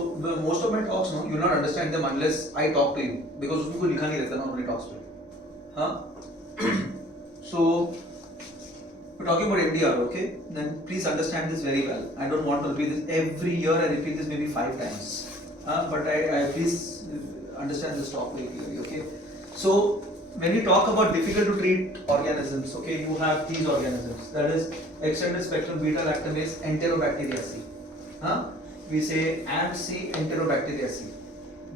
So most of my talks, no, you will not understand them unless I talk to you, because उसमें कोई लिखा नहीं रहता ना अपने talks पे, हाँ? So we're talking about MDR, okay? Then please understand this very well. I don't want to repeat this every year. I repeat this maybe 5 times, but I please understand this talk very clearly, okay? So when you talk about difficult to treat organisms, okay, you have these organisms, that is extended spectrum beta lactamase Enterobacteriaceae. We say AMC Enterobacteriaceae.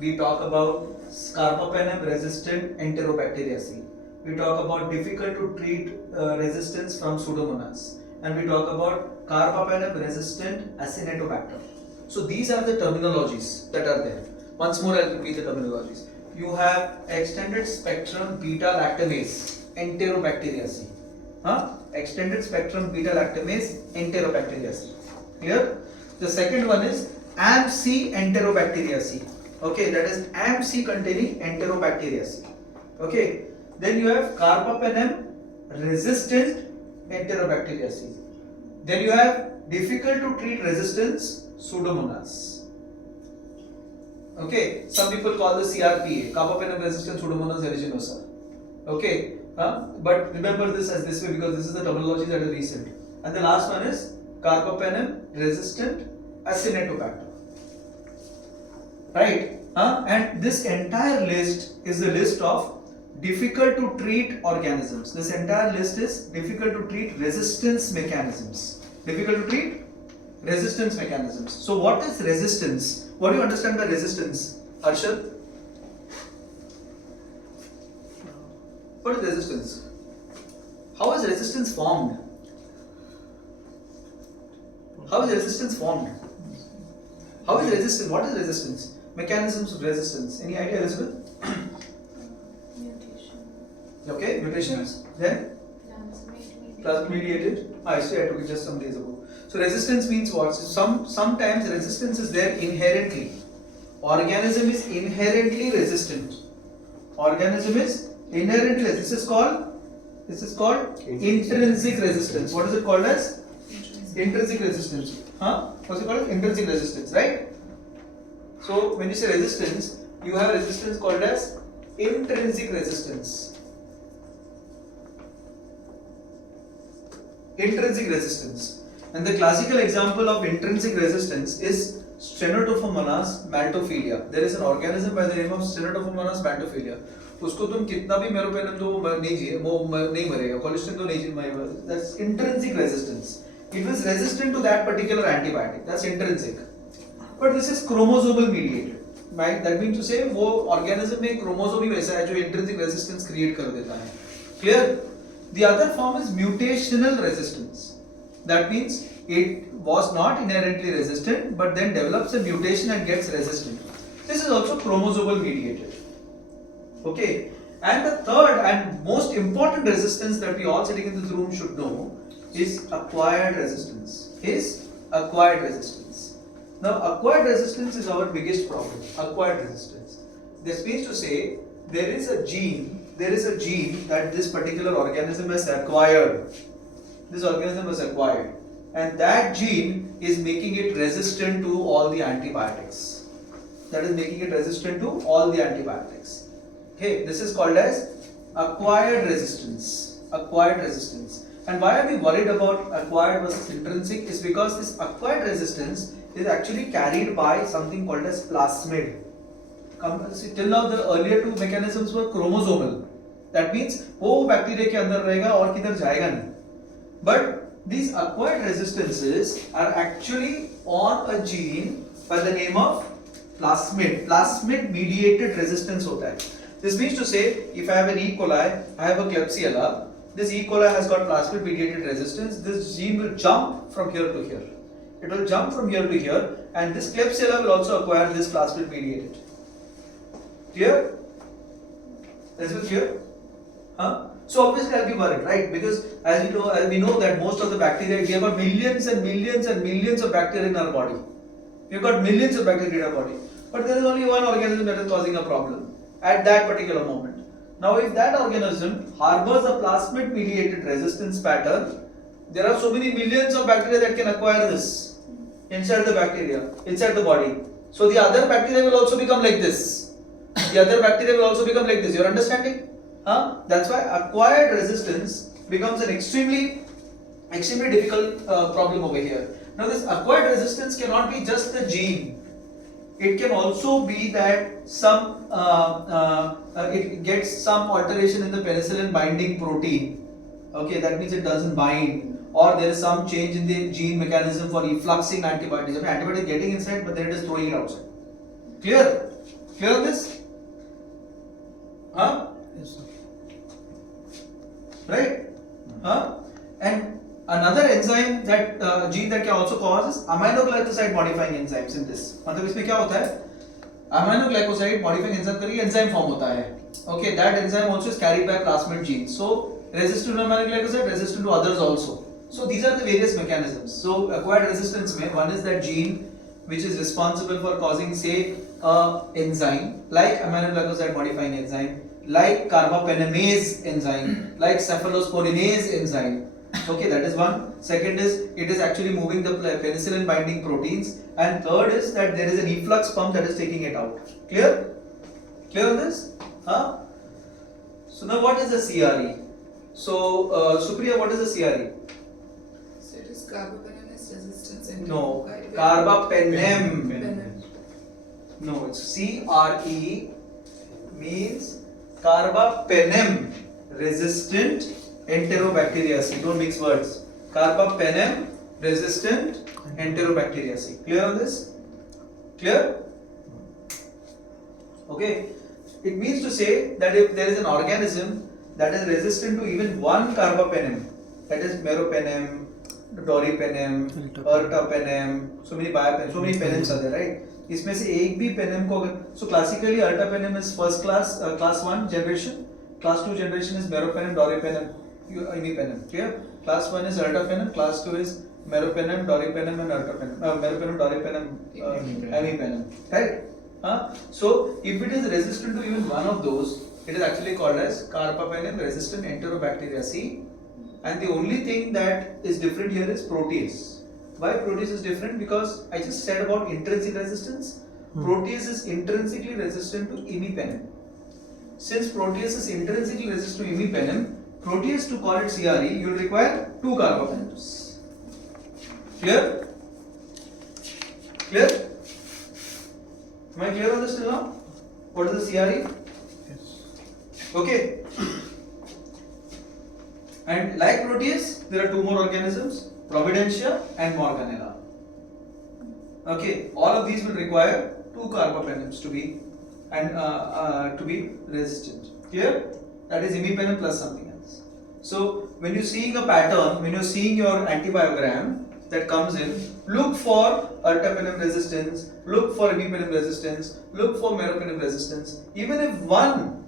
We talk about Scarbapenem resistant Enterobacteriaceae. We talk about difficult to treat resistance from Pseudomonas, and we talk about Carbapenem resistant Acinetobacter. So these are the terminologies that are there. Once more I'll repeat the terminologies. You have extended spectrum beta lactamase Enterobacteriaceae. Extended spectrum beta lactamase Enterobacteriaceae. Clear? The second one is AMC Enterobacteriaceae. Okay, that is AMC containing Enterobacteriaceae. Okay. Then you have Carbapenem resistant Enterobacteriaceae. Then you have difficult to treat resistance Pseudomonas. Okay, some people call the CRPA, Carbapenem resistant Pseudomonas aeruginosa. Okay, but remember this as this way because this is the terminology that is recent. And the last one is Carbapenem resistant Acinetobacter. Right? And this entire list is the list of difficult to treat organisms. This entire list is difficult to treat resistance mechanisms. Difficult to treat resistance mechanisms. So what is resistance? What do you understand by resistance, Arshad? What is resistance? How is resistance formed? How is resistance formed? How is resistance? What is resistance? Mechanisms of resistance. Any idea, Elizabeth? Okay, mutations. Then? Plasmid mediated. I took it just some days ago. So resistance means what? So sometimes resistance is there inherently. Organism is inherently resistant. Organism is inherently resistant. This is called intrinsic resistance. What is it called as? Intrinsic resistance. What's it called? Intrinsic resistance, right? So when you say resistance, you have resistance called as intrinsic resistance. Intrinsic resistance. And the classical example of intrinsic resistance is Stenotophomonas maltophilia. There is an organism by the name of Stenotophomonas maltophilia. उसको तुम कितना भी meropenem दो नहीं मरेगा, cholesterol तो नहीं मरेगा. That's intrinsic resistance. It was resistant to that particular antibiotic. That's intrinsic. But this is chromosomal mediated. Right? That means to say वो organism में chromosome ही वैसा है जो intrinsic resistance create कर देता है. Clear? The other form is mutational resistance. That means it was not inherently resistant but then develops a mutation and gets resistant. This is also chromosomal mediated. Okay. And the third and most important resistance that we all sitting in this room should know is acquired resistance. Now acquired resistance is our biggest problem. Acquired resistance. This means to say there is a gene that this particular organism has acquired. This organism has acquired, and that gene is making it resistant to all the antibiotics. Okay, this is called as acquired resistance. And why are we worried about acquired versus intrinsic? Is because this acquired resistance is actually carried by something called as plasmid. Till now the earlier two mechanisms were chromosomal. That means वो bacteria के अंदर रहेगा और किधर जाएगा नहीं. But these acquired resistances are actually on a gene by the name of plasmid. Plasmid mediated resistance होता है. This means to say if I have an E. coli, I have a Klebsiella. This E. coli has got plasmid mediated resistance. This gene will jump from here to here. It will jump from here to here, and this Klebsiella will also acquire this plasmid mediated. Clear? Is it clear? So obviously I'll be worried, right? Because as we know that most of the bacteria, we have got millions and millions and millions of bacteria in our body. We've got millions of bacteria in our body. But there is only one organism that is causing a problem at that particular moment. Now if that organism harbors a plasmid mediated resistance pattern, there are so many millions of bacteria that can acquire this inside the bacteria, inside the body. So the other bacteria will also become like this. The other bacteria will also become like this. You're understanding? That's why acquired resistance becomes an extremely difficult problem over here. Now this acquired resistance cannot be just the gene. It can also be that some it gets some alteration in the penicillin binding protein. Okay, that means it doesn't bind, or there is some change in the gene mechanism for effluxing antibodies. I mean, antibody is getting inside, but then it is throwing it outside. Clear? Clear on this? Yes, sir. Right? And another enzyme that gene that can also cause is aminoglycoside modifying enzymes in this. मतलब इसमें क्या होता है? Aminoglycoside modifying enzyme करके enzyme form होता है. Okay, that enzyme also is carried by plasmid gene. So resistant to aminoglycoside, resistant to others also. So these are the various mechanisms. So acquired resistance में one is that gene which is responsible for causing, say, enzyme like aminoglycoside modifying enzyme, like carbapenemase enzyme, like cephalosporinase enzyme. Okay, that is one. Second is it is actually moving the penicillin binding proteins, and third is that there is an efflux pump that is taking it out. Clear? Clear on this? So now what is the CRE? So Supriya, what is the CRE? So it is carbapenemase resistance. No, carbapenem. No, it's CRE means carbapenem resistant enterobacteriaceae. Don't mix words. Carbapenem resistant enterobacteriaceae. Clear on this? Clear? Okay. It means to say that if there is an organism that is resistant to even one carbapenem, that is meropenem, doripenem, ertapenem, so many penems are there, right? इसमें से एक भी penem को अगर, so classically ertapenem is first class, class 1 generation, class 2 generation is meropenem, doripenem, imipenem. Clear? Class 1 is ertapenem, class 2 is meropenem, doripenem and ertapenem. Meropenem, doripenem, imipenem. Right? So if it is resistant to even one of those, it is actually called as carbapenem resistant enterobacteriaceae. And the only thing that is different here is protease. Why protease is different? Because I just said about intrinsic resistance. Protease is intrinsically resistant to imipenem. Since protease is intrinsically resistant to imipenem, protease to call it CRE, you will require 2 carbapenems. Clear? Clear? Am I clear on this till now? What is the CRE? Yes. Okay. And like protease, there are 2 more organisms, Providentia and Morganella. Okay, all of these will require 2 carbapenems to be resistant. Clear? That is imipenem plus something else. So when you're seeing a pattern, when you're seeing your antibiogram that comes in, look for ertapenem resistance, look for imipenem resistance, look for meropenem resistance. Even if one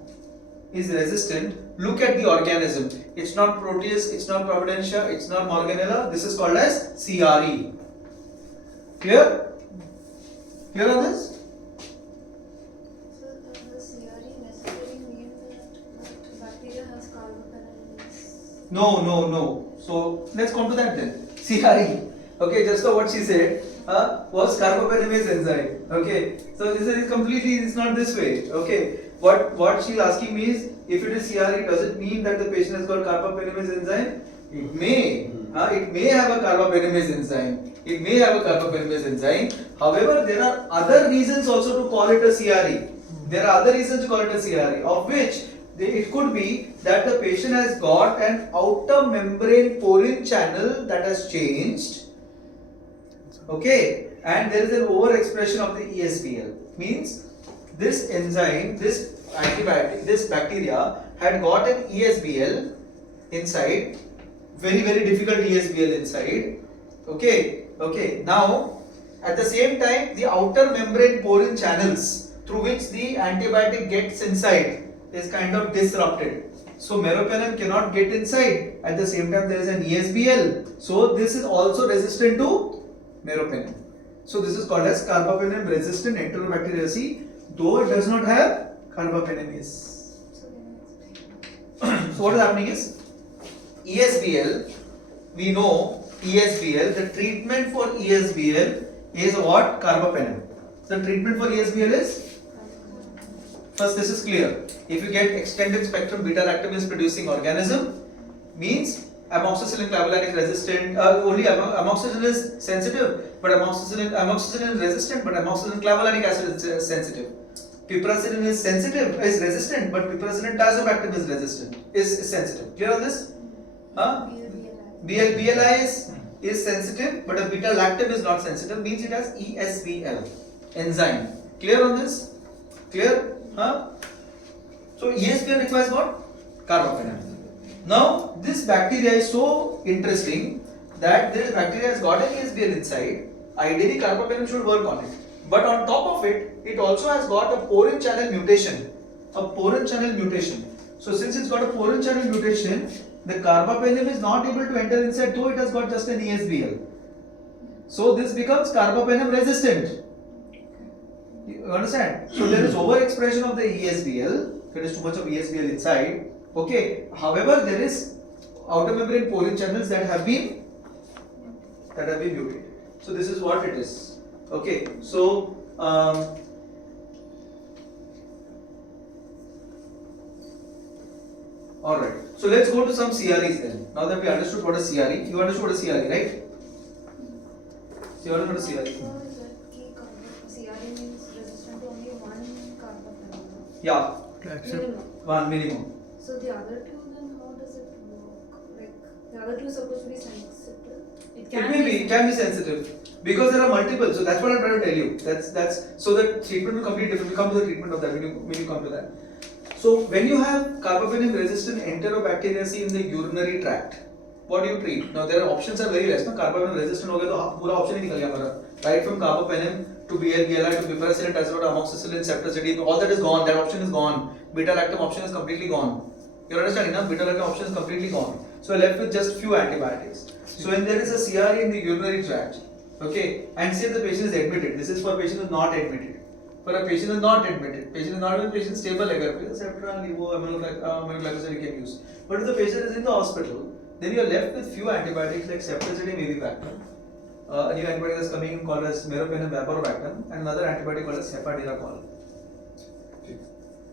is resistant, look at the organism. It's not protease, it's not providentia, it's not morganella. This is called as CRE. Clear? Clear on this? So the CRE necessarily means that bacteria has carbapenems. No. So let's come to that then. CRE. Okay, just so what she said was carbapenemase enzyme. Okay, so this is completely, it's not this way. Okay, what she's asking me is, if it is CRE, does it mean that the patient has got carbapenemase enzyme? It may. It may have a carbapenemase enzyme. It may have a carbapenemase enzyme. However, there are other reasons also to call it a CRE. There are other reasons to call it a CRE, of which it could be that the patient has got an outer membrane porin channel that has changed. Okay, and there is an overexpression of the ESBL. Means this enzyme, this antibiotic, this bacteria had got an ESBL inside, very difficult ESBL inside. Okay. Now, at the same time, the outer membrane porin channels through which the antibiotic gets inside is kind of disrupted. So meropenem cannot get inside. At the same time, there is an ESBL. So this is also resistant to meropenem. So this is called as carbapenem resistant enterobacteriaceae, though it does not have carbapenemase. So what is happening is ESBL, we know ESBL, the treatment for ESBL is what? Carbapenem. The treatment for ESBL is, first this is clear. If you get extended spectrum beta-lactam producing organism, means amoxicillin clavulanic resistant, only amoxicillin is sensitive, but amoxicillin is resistant, but amoxicillin clavulanic acid is sensitive. Piperacillin is sensitive, is resistant, but piperacillin tazobactam is resistant, is sensitive. Clear on this? Huh? BLI is sensitive, but a beta-lactam is not sensitive, means it has ESBL enzyme. Clear on this? Clear? Huh? So ESBL requires what? Carbapenem. Now this bacteria is so interesting that this bacteria has got an ESBL inside. Ideally carbapenem should work on it. But on top of it, it also has got a porin channel mutation. A porin channel mutation. So since it's got a porin channel mutation, the carbapenem is not able to enter inside, though it has got just an ESBL. So this becomes carbapenem resistant. You understand? So there is overexpression of the ESBL. There is too much of ESBL inside. Okay. However, there is outer membrane porin channels that have been mutated. So this is what it is. Okay. So all right. So let's go to some CREs then. Now that we understood what a CRE, you understood what a CRE, right? So you understood what a CRE. So is that CRE means resistant to only one carbapenem? Yeah. Minimum. One minimum. So the other two, then how does it work? Like the other two supposed to be sensitive. It can be sensitive because there are multiple. So that's what I'm trying to tell you. That's so the treatment will completely different. We'll come to the treatment of that when you come to that. So when you have carbapenem resistant enterobacteriaceae in the urinary tract, what do you treat? Now their options are very less. No, carbapenem resistant हो गया तो पूरा option ही निकल गया हमारा. Right from carbapenem to BLI to piperacillin, tazobactam, amoxicillin, ceftazidime, all that is gone. That option is gone. Beta-lactam option is completely gone. You're understanding, na? Beta-lactam option is completely gone. So we're left with just few antibiotics. So when there is a CRE in the urinary tract, okay, and say the patient is admitted. This is for patient who is not admitted. For a patient is not admitted, patient is not even patient stable like ceftriaxone, levo, aminoglycoside you can use. But if the patient is in the hospital, then you are left with few antibiotics like ceftazidime, avibactam. A new antibiotic is coming in called as meropenem vaporobactam, and another antibiotic called as cefadiracol.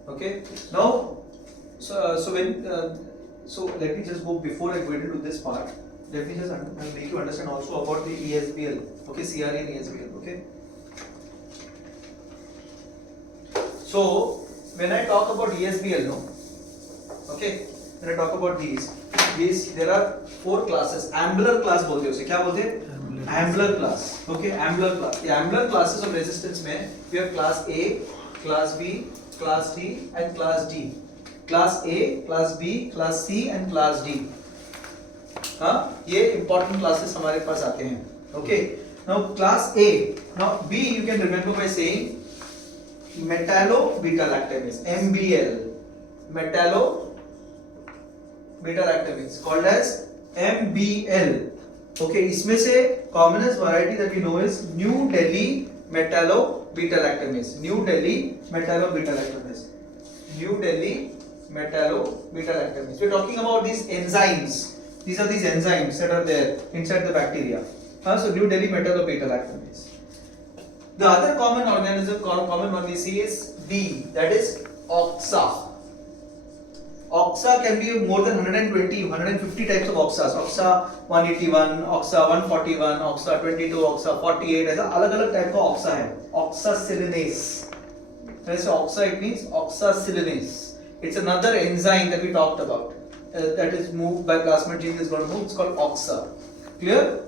Okay. Now, so let me just go before I go into this part. Let me just make you understand also about the ESBL. Okay, CRE and ESBL. Okay. So when I talk about ESBL, no, okay, when I talk about these there are 4 classes. Ambler class बोलते हैं उसे, क्या बोलते हैं? Ambler class. Okay, Ambler class. The Ambler classes of resistance में we have class A, class B, class C, and class D. Class A, class B, class C, and class D. हाँ, ये important classes हमारे पास आते हैं. Okay. Now class A. Now B you can remember by saying metallo beta lactamase, MBL. Metallo beta lactamase called as MBL. Okay, इसमें से commonest variety that we know is New Delhi metallo beta lactamase. New Delhi metallo beta lactamase. New Delhi metallo beta lactamase. We're talking about these enzymes. These are these enzymes that are there inside the bacteria. So New Delhi metallo beta lactamase. The other common organism, common one we see is D, that is oxa. Oxa can be more than 120, 150 types of oxas. Oxa 181, oxa 141, oxa 22, oxa 48. ऐसा अलग-अलग type का oxa है. Oxacilinase. When I say oxa, it means oxacilinase. It's another enzyme that we talked about. That is moved by plasmid gene is going to move. It's called oxa. Clear?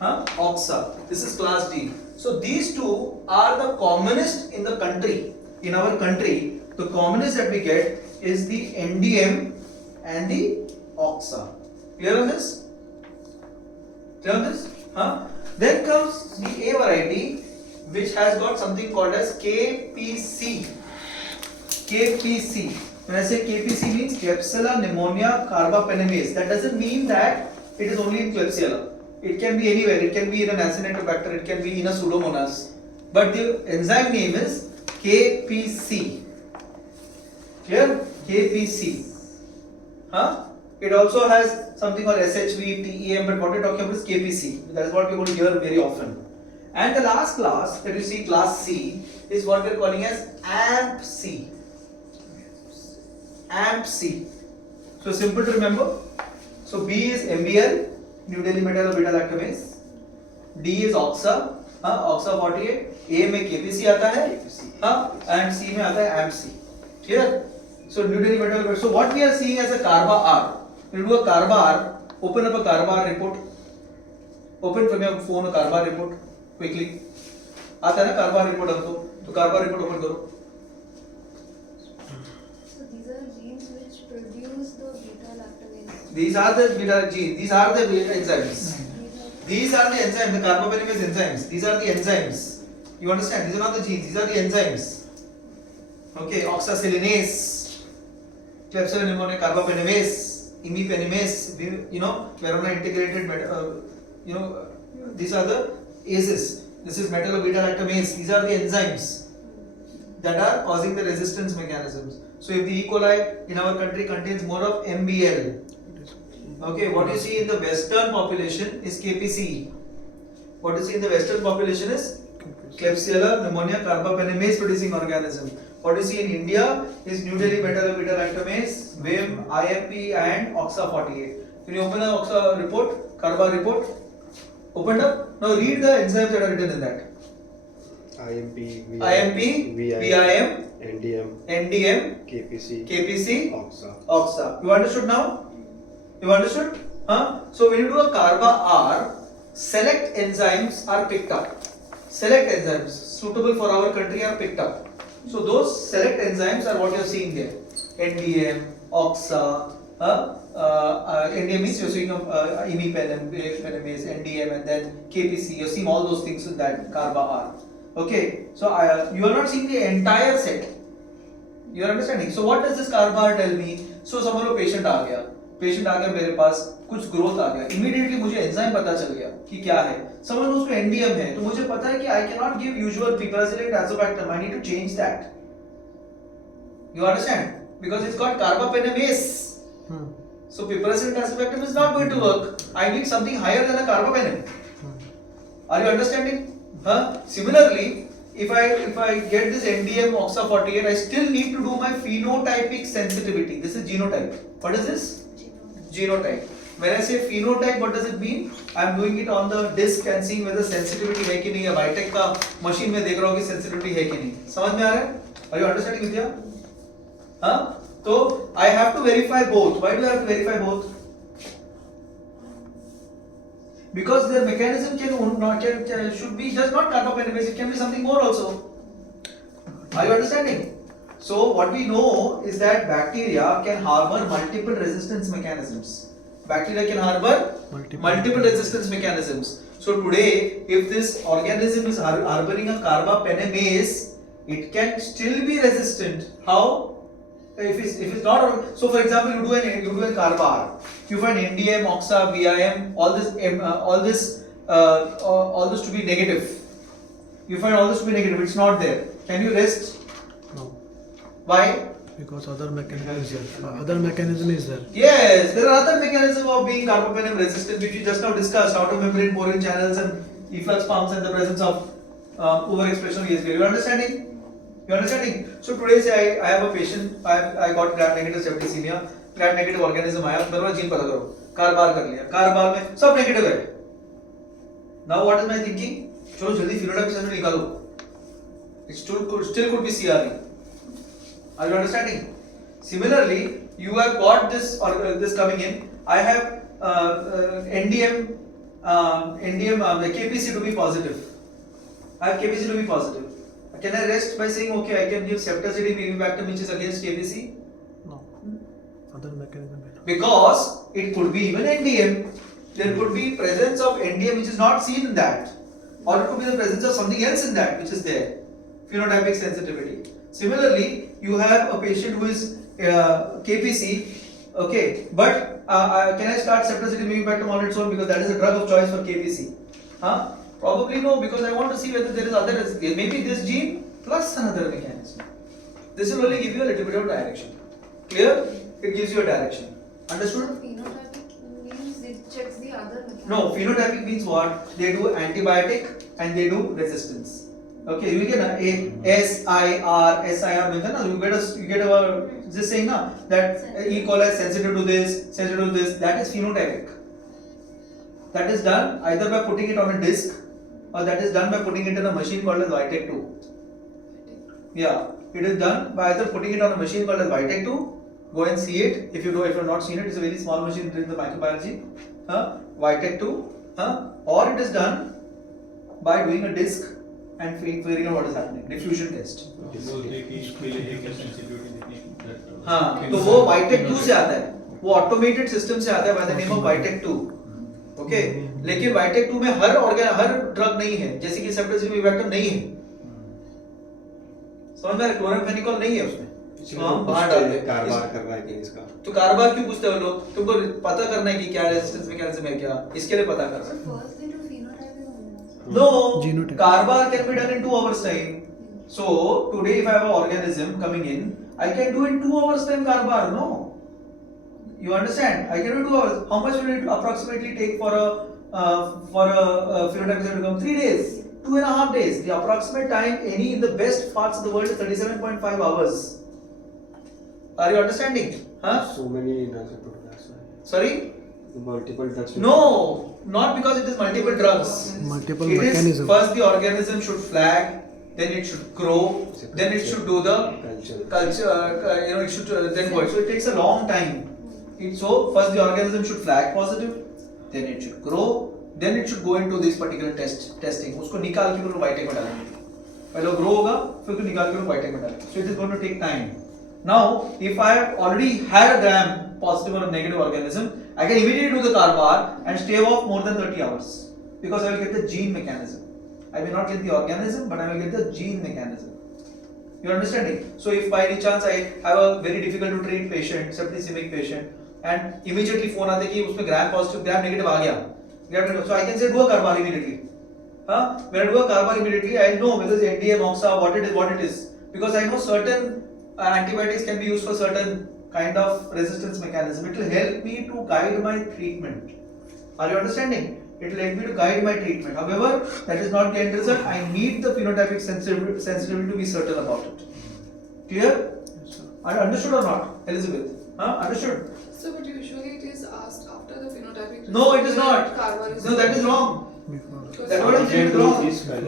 Oxa. This is class D. So these two are the commonest in the country. In our country, the commonest that we get is the NDM and the oxa. Clear on this? Clear on this? Then comes the A variety, which has got something called as KPC. KPC. When I say KPC means Klebsiella pneumonia carbapenemase. That doesn't mean that it is only in Klebsiella. It can be anywhere. It can be in an Acinetobacter. It can be in a Pseudomonas. But the enzyme name is KPC. Clear? KPC. It also has something called SHV, TEM, but what we're talking about is KPC. That is what we're going to hear very often. And the last class that you see, class C, is what we are calling as AMP-C. AMP-C. So simple to remember. So B is MBL, New Delhi metal beta lactamase. D is OXA, OXA 48. A में KPC आता है, and C में आता है AMP-C. Clear? So New Delhi metal. So what we are seeing as a carba R. You do a carba R. Open up a carba R report. Open from your phone a carba report quickly. आता है ना carba report हमको, तो carba report open करो. So these are genes which produce the beta lactamase. These are the beta genes. These are the enzymes. These are the enzymes. The carbapenemase enzymes. These are the enzymes. You understand? These are not the genes. These are the enzymes. Okay, oxacelinase, Klebsiella pneumoniae, carbapenemase, imipenemase. Verona integrated. These are the ACEs. This is metallo-beta-lactamase. These are the enzymes that are causing the resistance mechanisms. So if the E. coli in our country contains more of MBL, okay, what you see in the Western population is KPC. What you see in the Western population is Klebsiella pneumoniae carbapenemase producing organism. What you see in India is New Delhi metallo-beta-lactamase, WIM, IMP, and OXA 48. Can you open an OXA report, carba report? Opened up. Now read the enzymes that are written in that. IMP, VIM, NDM, KPC, OXA. You understood now? You understood? So when you do a carba R, select enzymes are picked up. Select enzymes suitable for our country are picked up. So those select enzymes are what you are seeing there. NDM, OXA, NDM means you are seeing imipenemase, NDM, and then KPC. You are seeing all those things in that carba R. Okay, so you are not seeing the entire set. You are understanding? So what does this carba R tell me? So समझ लो patient आ गया मेरे पास, कुछ growth आ गया, immediately मुझे enzyme पता चल गया कि क्या है, समझ लो उसको एनडीएम है, तो मुझे पता है कि I can not give usual piperacillin tazobactam, I need to change that. You understand? Because it's got carbapenemase. So piperacillin tazobactam is not going to work. I need something higher than a carbapenem. Are you understanding? Similarly, if I get this NDM OXA 48, I still need to do my phenotypic sensitivity. This is genotype. What is this? Genotype. When I say phenotype, what does it mean? I am doing it on the disc and seeing whether sensitivity है कि नहीं है. Vitec का machine में देख रहा हूँ कि sensitivity है कि नहीं. समझ में आ रहा है? Are you understanding, Vidya? So I have to verify both. Why do I have to verify both? Because their mechanism should be just not carbapenemase. It can be something more also. Are you understanding? So what we know is that bacteria can harbor multiple resistance mechanisms. Bacteria can harbor multiple resistance mechanisms. So today, if this organism is harboring a carbapenemase, it can still be resistant. How? If it's not, so for example, you do a carba R, you find NDM, OXA, VIM, all this to be negative. You find all this to be negative. It's not there. Can you rest? No. Why? Because other mechanism is there. Other mechanism is there. Yes, there are other mechanisms of being carbapenem resistant, which we just now discussed: outer membrane porin channels and efflux pumps, and the presence of overexpression of ESBL. You understanding? You understanding? So today say I have a patient, I got gram-negative septicemia, gram-negative organism आया, मेरे पास gene पता करो, कारबार कर लिया, कारबार में सब नेगेटिव है. Now what is my thinking? चलो जल्दी phenotype से निकालो. It still could be CRE. Are you understanding? Similarly, you have got this this coming in. I have NDM, the KPC to be positive. I have KPC to be positive. Can I rest by saying okay, I can give ceftazidime avibactam which is against KPC? No. Other mechanism. Because it could be even NDM. There could be presence of NDM which is not seen in that, or it could be the presence of something else in that which is there. Phenotypic sensitivity. Similarly, you have a patient who is KPC, okay, but can I start ceftazidime avibactam on its own because that is a drug of choice for KPC? Probably no, because I want to see whether there is other, maybe this gene plus another mechanism. This will only give you a little bit of direction. Clear? It gives you a direction. Understood? Phenotypic means it checks the other mechanism. No, phenotypic means what? They do antibiotic and they do resistance. Okay, you get a SIR means na you get a just saying na that E. coli is sensitive to this, that is phenotypic. That is done either by putting it on a disc or that is done by putting it in a machine called as Vitek 2. Yeah, it is done by either putting it on a machine called as Vitek 2. Go and see it. If you have not seen it, it's a very small machine in the microbiology. Vitek 2. Or it is done by doing a disc and figuring out what is happening. Diffusion test. हाँ, तो वो Vitek 2 से आता है. वो automated system से आता है by the name of Vitek 2. Okay, लेकिन Vitek 2 में हर ड्रग नहीं है. जैसे कि सेप्टोसिमिवेक्टम नहीं है. समझ में? क्लोरामफेनिकोल नहीं है उसमें. तो हम बाहर डालते हैं. कारबार कर रहा है कि इसका. तो कारबार क्यों पूछते हो लोग? तुमको पता करना है कि क्या रेजिस्टेंस मैकेनिज्म है क्या? इसके लिए पता कर रहे हैं. First they do phenotyping only. No, Genotype. Carbar can be done in 2 hours time. So today if I have an organism coming in, I can do in 2 hours time Carbar. No, you understand? I can do 2 hours. How much will it approximately take for a phenotype to come? 3 days, 2.5 days. The approximate time any in the best parts of the world is 37.5 hours. Are you understanding? Huh? So many drugs are put. That's why. Sorry? Multiple drugs. No, not because it is multiple drugs. Multiple It is mechanism. first the organism should flag, then it should grow, then it should do the culture. It should then go. So it takes a long time. So first the organism should flag positive, then it should grow, then it should go into this particular testing. उसको निकाल के फिर Vitek में डालेंगे. पहले grow होगा, फिर उसको निकाल के Vitek में डालेंगे. So it is going to take time. Now, if I have already had a gram positive or a negative organism, I can immediately do the Carbar and stave off more than 30 hours because I will get the gene mechanism. I may not get the organism, but I will get the gene mechanism. You are understanding? So, if by any chance I have a very difficult to treat patient, septicemic patient, and immediately phone आते कि उसमें gram positive, gram negative आ गया, so I can say do a Carbar immediately. When I do a Carbar immediately, I know whether it's NDA, Moxa, what it is, because I know certain antibiotics can be used for certain kind of resistance mechanism. It will help me to guide my treatment. Are you understanding? It will help me to guide my treatment. However, that is not the end result. I need the phenotypic sensitivity to be certain about it. Clear? Understood or not, Elizabeth? Understood? So, but usually it is asked after the phenotypic. No, it is not. Carbar is No, that is wrong. Because That's what I'm saying is wrong.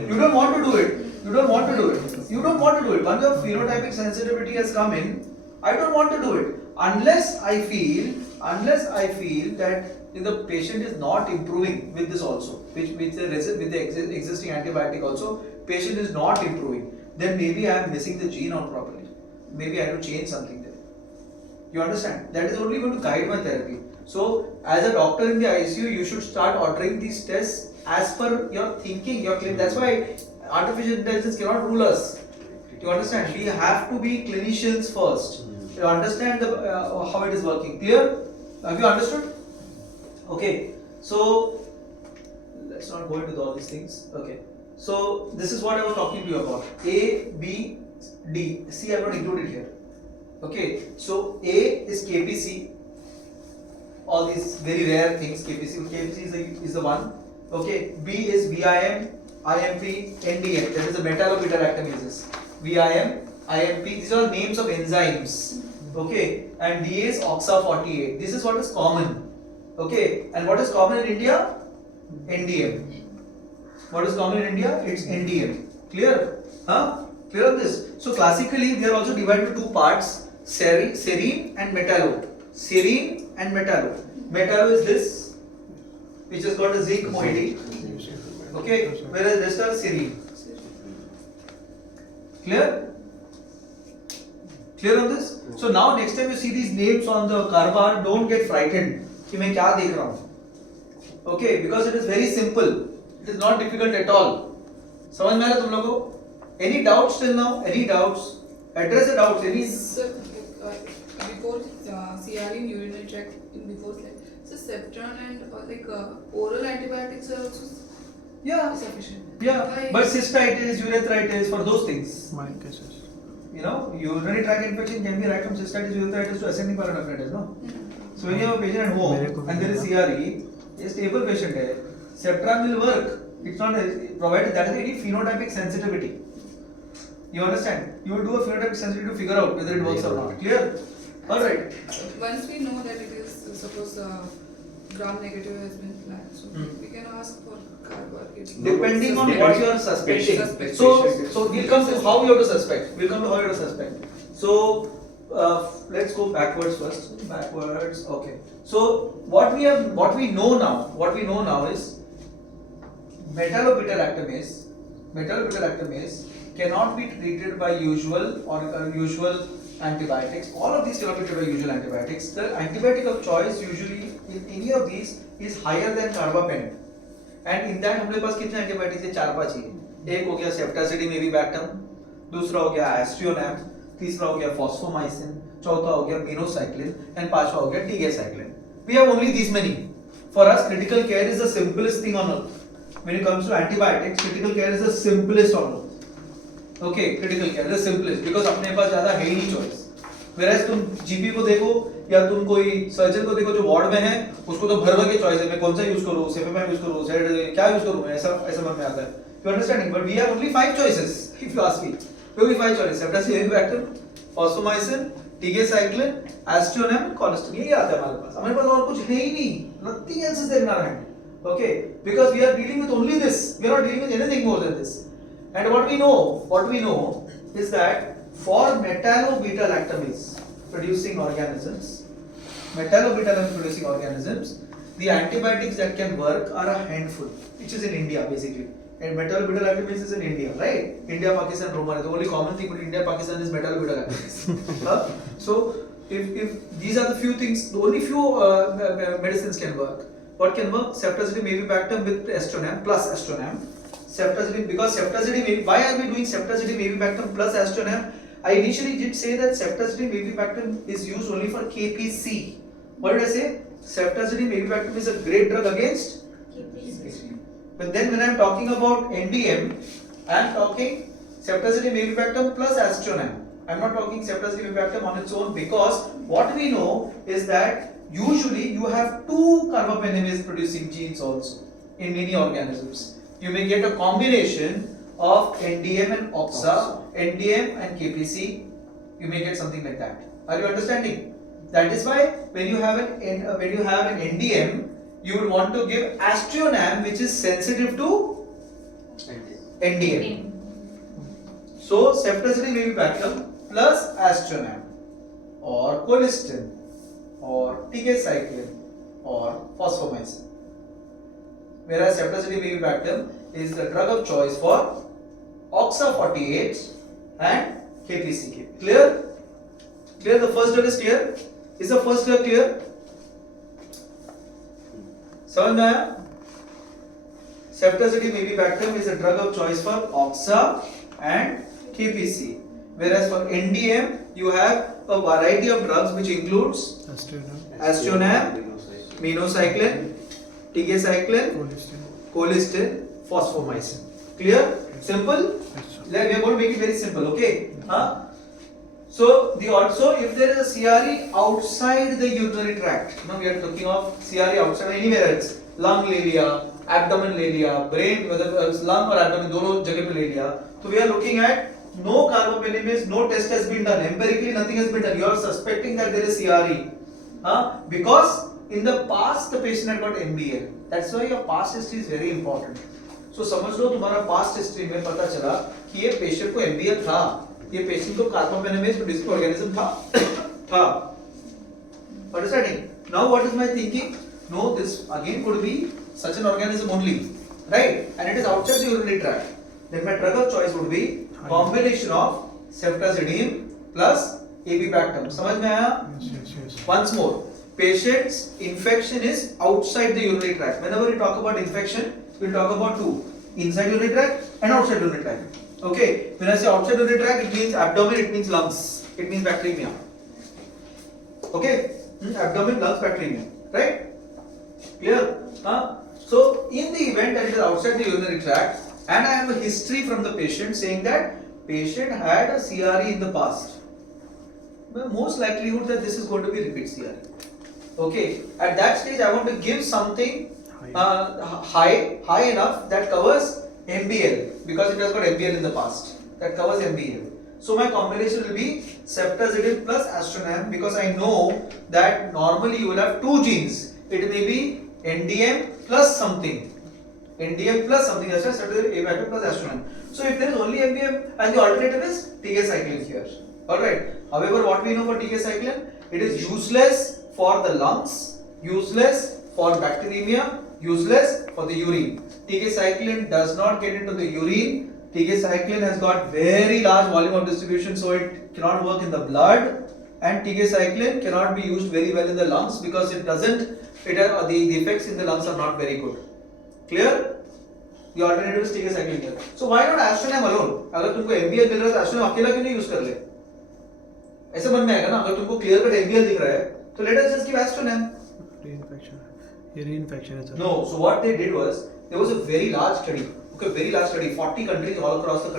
You don't want to do it. You don't want to do it. You don't want to do it. Once your phenotypic sensitivity has come in, I don't want to do it unless I feel that the patient is not improving with this also, with the existing antibiotic also, patient is not improving. Then maybe I am missing the gene out properly. Maybe I have to change something there. You understand? That is only going to guide my therapy. So, as a doctor in the ICU, you should start ordering these tests as per your thinking, your claim. That's why artificial intelligence cannot rule us. You understand? We have to be clinicians first. To understand how it is working. Clear? Have you understood? Okay. So let's not go into all these things. Okay. So this is what I was talking to you about. A, B, D. C I have not included here. Okay. So A is KPC. All these very rare things. KPC is the one. Okay. B is VIM, IMP, NDM. That is the metallo-beta-lactamases. VIM, IMP. These are names of enzymes. Okay. And D is OXA48. This is what is common. Okay. And what is common in India? NDM. What is common in India? It's NDM. Clear? Clear on this? So classically they are also divided into 2 parts. Serine and metallo. Serine and metallo. Metallo is this, which has got a zinc moiety. Okay. Whereas rest are serine. Clear? Clear on this? So now next time you see these names on the Carbar, don't get frightened कि मैं क्या देख रहा हूँ. Okay, because it is very simple. It is not difficult at all. समझ में आ रहा तुम लोगों को? Any doubts till now? Any doubts? Address the doubts. Any? So, before CR in urinary tract, before so Septron and oral antibiotics are also sufficient. Yeah. But cystitis, urethritis, for those things. Mild cases. Urinary tract infection can be right from cystitis, urethritis to ascending paranephrinitis, no? So when you have a patient at home and there is CRE, ये stable patient है. Septran will work. It's not provided that is any phenotypic sensitivity. You understand? You will do a phenotypic sensitivity to figure out whether it works or not. Clear? All right. Once we know that it is suppose gram negative has been flagged, so we can ask for carbohydrate. Depending on what you are suspecting. Suspect. So we'll come to how you have to suspect. We'll come to how you have to suspect. So let's go backwards first. Backwards. Okay. So what we know now is metallo-beta-lactamase cannot be treated by usual antibiotics. All of these cannot be treated by usual antibiotics. The antibiotic of choice usually in any of these is higher than carbapenem. And in that हमारे पास कितने antibiotics है? 4-5 ही है. एक हो गया ceftazidime avibactam, दूसरा हो गया aztreonam, तीसरा हो गया fosfomycin, चौथा हो गया minocycline, and पांचवा हो गया tigecycline. We have only these many. For us, critical care is the simplest thing on earth. When it comes to antibiotics, critical care is the simplest on earth. Okay, critical care the simplest because अपने पास ज़्यादा है ही नहीं choice. Whereas तुम GP को देखो या तुम कोई सर्जन को देखो जो वार्ड में है, उसको तो भर के चॉइस है. मैं कौन सा यूज करूँ, सेफेपैम यूज करूँ, क्या यूज करूँ, ऐसा मन में आता है. You understanding? But we have only 5 choices. If you ask me, we only 5 choices. Ceftazidime avibactam, fosfomycin, tigecycline, aztreonam, colistin. यही आता है हमारे पास. हमारे पास और कुछ है ही नहीं. Nothing else is there in our hand. Okay, because we are dealing with only this. We are not dealing with anything more than this. And what we know is that for metallo-beta-lactamase producing organisms, the antibiotics that can work are a handful, which is in India basically. And metallo-beta-lactamase is in India, right? India, Pakistan, Roma. The only common thing between India and Pakistan is metallo-beta-lactamase. So if these are the few things, the only few medicines can work. What can work? Ceftazidime avibactam with aztreonam plus aztreonam. Ceftazidime, because ceftazidime, why are we doing ceftazidime avibactam plus aztreonam? I initially did say that ceftazidime avibactam is used only for KPC. What did I say? Ceftazidime avibactam is a great drug against KPC. But then when I am talking about NDM, I am talking ceftazidime avibactam plus aztreonam. I am not talking ceftazidime avibactam on its own because what we know is that usually you have 2 carbapenemase producing genes also in many organisms. You may get a combination of NDM and OXA, NDM and KPC. You may get something like that. Are you understanding? That is why when you have an NDM, you would want to give aztreonam, which is sensitive to NDM. So ceftazidime avibactam plus aztreonam, or colistin, or tigecycline, or fosfomycin. Whereas ceftazidime avibactam is the drug of choice for OXA48 and KPC. Clear? Clear? The first drug is clear? Is the first drug clear? समझ में आया? Ceftazidime avibactam is a drug of choice for OXA and KPC. Whereas for NDM, you have a variety of drugs which includes aztreonam, minocycline, tigecycline, colistin, fosfomycin. Clear? Simple? We are going to make it very simple, okay? So if there is a CRE outside the urinary tract, we are talking of CRE outside anywhere else, lung ले लिया, abdomen ले लिया, brain whether lung or abdomen दोनों जगह पे ले लिया, so we are looking at no carbapenemase, no test has been done, empirically nothing has been done. You are suspecting that there is CRE, because in the past the patient had got MBL. That's why your past history is very important. So समझ लो तुम्हारा past history में पता चला कि ये patient को MBL था, ये patient को carbapenemase producing organism था. Understanding? Now what is my thinking? No, this again could be such an organism only, right? And it is outside the urinary tract. Then my drug of choice would be combination of ceftazidime plus avibactam. समझ में आया? Yes. Once more, patient's infection is outside the urinary tract. Whenever we talk about infection, we will talk about 2: inside urinary tract and outside urinary tract. Okay. When I say outside urinary tract, it means abdomen, it means lungs, it means bacteremia. Okay. Abdomen, lungs, bacteremia. Right? Clear? So in the event that it is outside the urinary tract, and I have a history from the patient saying that patient had a CRE in the past, the most likelihood that this is going to be repeat CRE. Okay, at that stage I want to give something high enough that covers MBL because it has got MBL in the past. That covers MBL. So my combination will be ceftazidime plus astronam because I know that normally you will have two genes. It may be NDM plus something. NDM plus something, that's why ceftazidime A plus astronam. So if there is only MBM and the alternative is ticacycline here. Alright. However, what we know for ticacycline, it is useless for the lungs, useless for bacteremia, useless for the urine. Ticacycline does not get into the urine. Ticacycline has got very large volume of distribution, so it cannot work in the blood, and ticacycline cannot be used very well in the lungs because it doesn't. The effects in the lungs are not very good. Clear? The alternative is ticacycline here. So why not astronam alone? अगर तुमको MBL मिल रहा है तो astronam अकेला क्यों नहीं use कर ले? ऐसे मन में आएगा ना, अगर तुमको clear cut MBL दिख रहा है, तो let us just give astronam. Reinfection is No. So what they did was there was a very large study. Okay, very large study. 40 countries all across the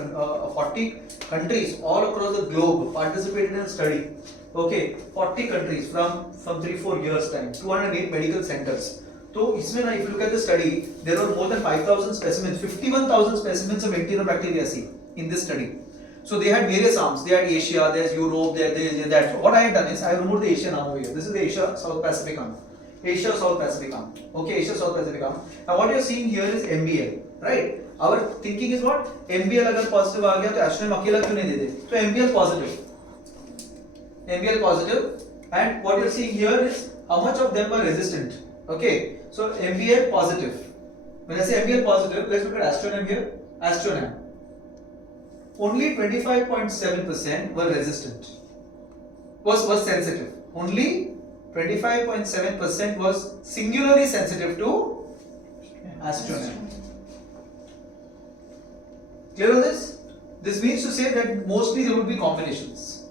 40 countries all across the globe participated in a study. Okay, 40 countries from 3-4 years time. 208 medical centers. So if you look at the study, there were more than 5,000 specimens, 51,000 specimens of Enterobacteriaceae in this study. So they had various arms. They had Asia, there's Europe, there's that. So what I have done is I have removed the Asian arm over here. This is the Asia South Pacific arm. Asia South Pacific arm. Okay, Asia South Pacific arm. Now what you are seeing here is MBL, right? Our thinking is what? MBL अगर positive आ गया तो astronam अकेला क्यों नहीं दे दे? So MBL positive. MBL positive, and what you are seeing here is how much of them are resistant. Okay, so MBL positive. When I say MBL positive, let's look at astronam here. Astronam. Only 25.7% were resistant. Was sensitive. Only 25.7% was singularly sensitive to astronam. Clear on this? This means to say that mostly there would be combinations.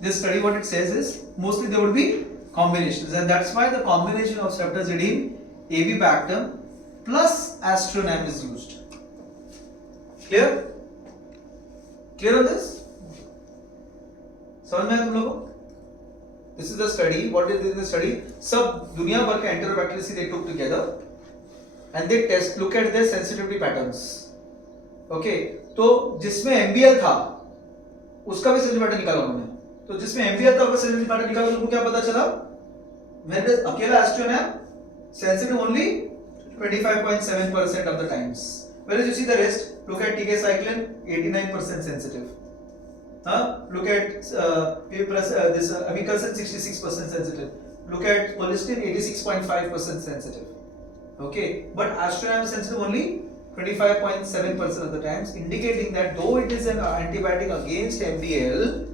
This study, what it says is mostly there would be combinations, and that's why the combination of ceftazidime, avibactam plus astronam is used. Clear? Clear on this? समझ में आया तुम लोगों को? This is the study. What is the study? सब दुनिया भर के Enterobacteriaceae they took together and they look at their sensitivity patterns. Okay, तो जिसमें MBL था उसका भी sensitivity pattern निकाला उन्होंने. तो जिसमें MBL था उसका sensitivity pattern निकाला तो उनको क्या पता चला? When it is अकेला astronam sensitive only 25.7% of the times. Whereas you see the rest, look at ticacycline 89% sensitive. Look at this amikacin 66% sensitive. Look at colistin 86.5% sensitive. Okay, but astronam is sensitive only 25.7% of the times, indicating that though it is an antibiotic against MBL,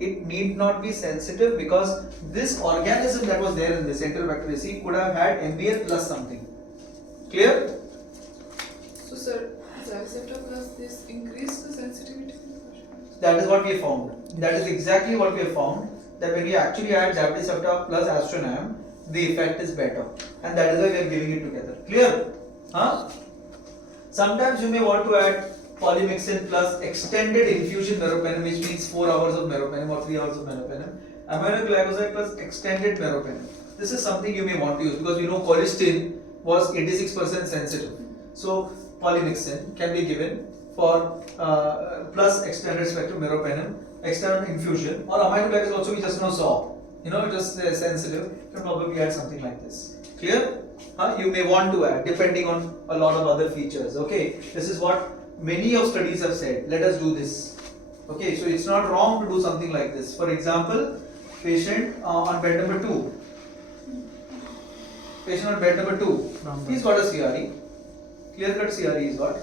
it need not be sensitive because this organism that was there in this Enterobacteriaceae could have had MBL plus something. Clear? So sir, Zavicefta plus this increase the sensitivity? That is what we have found. That is exactly what we have found. That when you actually add Zavicefta plus astronam, the effect is better, and that is why we are giving it together. Clear? Huh? Sometimes you may want to add polymyxin plus extended infusion meropenem, which means 4 hours of meropenem or 3 hours of meropenem. Aminoglycoside plus extended meropenem. This is something you may want to use because we know colistin was 86% sensitive. So polymyxin can be given for plus extended spectrum meropenem, external infusion, or aminoglycoside also we just now saw. You know, it was sensitive. You can probably add something like this. Clear? You may want to add depending on a lot of other features. Okay, this is what many of studies have said. Let us do this. Okay, so it's not wrong to do something like this. For example, patient on bed number 2. Patient on bed number 2. He's got a CRE. Clear cut CRE is got.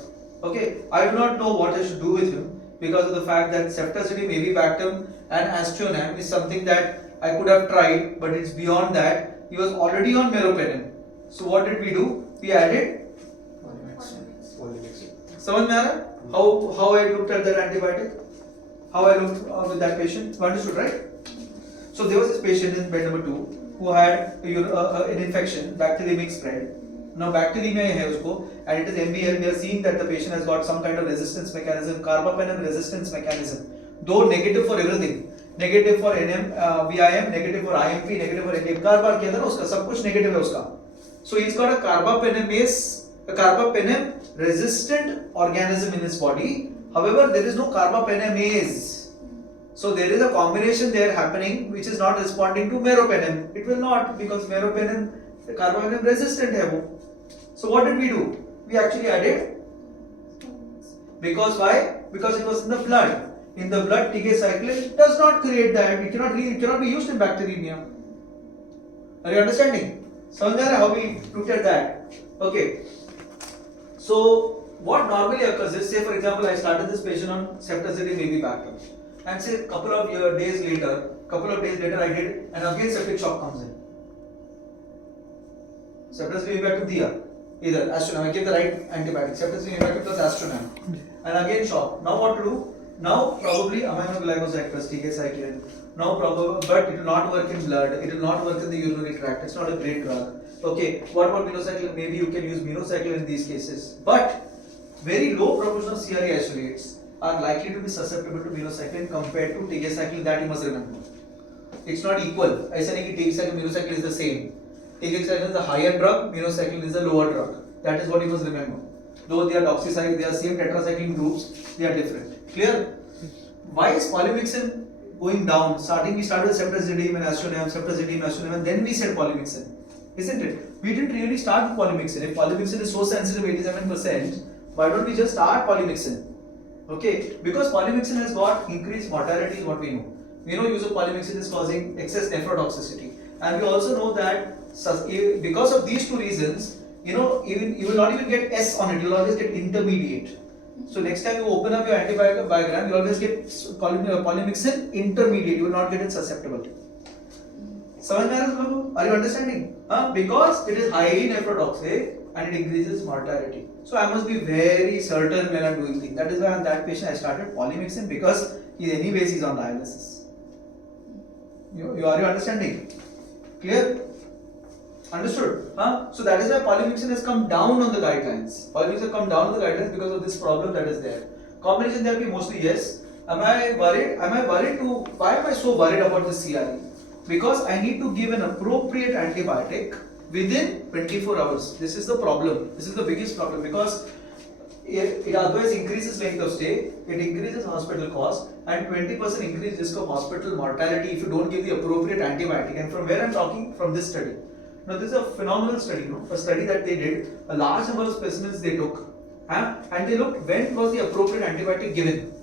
Okay, I do not know what I should do with him because of the fact that ceftazidime, avibactam, and astronam is something that I could have tried, but it's beyond that. He was already on meropenem. So what did we do? We added polymyxin. समझ में आ रहा है? How I looked at that antibiotic? How I looked with that patient? You understood, right? So there was this patient in bed number 2 who had an infection, bacteremic spread. Now bacteremia है उसको, and it is MBL. We are seeing that the patient has got some kind of resistance mechanism, carbapenem resistance mechanism. Though negative for everything, negative for NM, VIM, negative for IMP, negative for NDM. बार किया था ना उसका, सब कुछ negative है उसका. So he's got a carbapenem resistant organism in his body. However, there is no carbapenemase. So there is a combination there happening which is not responding to meropenem. It will not, because meropenem, the carbapenem resistant hai wo. So what did we do? We actually added, because why? Because it was in the blood. In the blood, tigecycline does not create that. It cannot be used in bacteremia. Are you understanding? So how we looked at that. Okay. So what normally occurs is, say for example, I started this patient on ceftazidime avibactam, and say a couple of days later I did, and again septic shock comes in. Ceftazidime avibactam diya. Either astronam, I gave the right antibiotic, ceftazidime avibactam plus astronam, and again shock. Now what to do? Now probably aminoglycoside plus tigecycline. Now probably, but it will not work in blood. It will not work in the urinary tract. It's not a great drug. Okay. What about minocycline? Maybe you can use minocycline in these cases. But very low proportion of CRE isolates are likely to be susceptible to minocycline compared to tigecycline. That you must remember. It's not equal. I say that tigecycline, minocycline is the same. Tigecycline is the higher drug. Minocycline is the lower drug. That is what you must remember. Though they are doxycycline, they are same tetracycline groups, they are different. Clear? Why is polymyxin going down? We started with ceftazidime and astronam, and then we said polymyxin. Isn't it? We didn't really start with polymyxin. If polymyxin is so sensitive, 87%, why don't we just start polymyxin? Okay, because polymyxin has got increased mortality is what we know. We know use of polymyxin is causing excess nephrotoxicity, and we also know that because of these two reasons, you will not even get S on it. You will always get intermediate. So next time you open up your antibiotic diagram, you always get polymyxin intermediate. You will not get it susceptible. Are you understanding? Because it is highly nephrotoxic and it increases mortality. So I must be very certain when I am doing things. That is why on that patient I started polymyxin, because anyways he is on dialysis. Are you understanding? Clear? Understood? So that is why polymyxin has come down on the guidelines. Polymyxin has come down on the guidelines because of this problem that is there. Combination therapy mostly yes. Am I worried? Why am I so worried about this CRE? Because I need to give an appropriate antibiotic within 24 hours. This is the problem. This is the biggest problem, because it otherwise increases length of stay, it increases hospital cost, and 20% increased risk of hospital mortality if you don't give the appropriate antibiotic. And from where I am talking? From this study. Now this is a phenomenal study, a study that they did, a large number of specimens they took, and they looked when was the appropriate antibiotic given,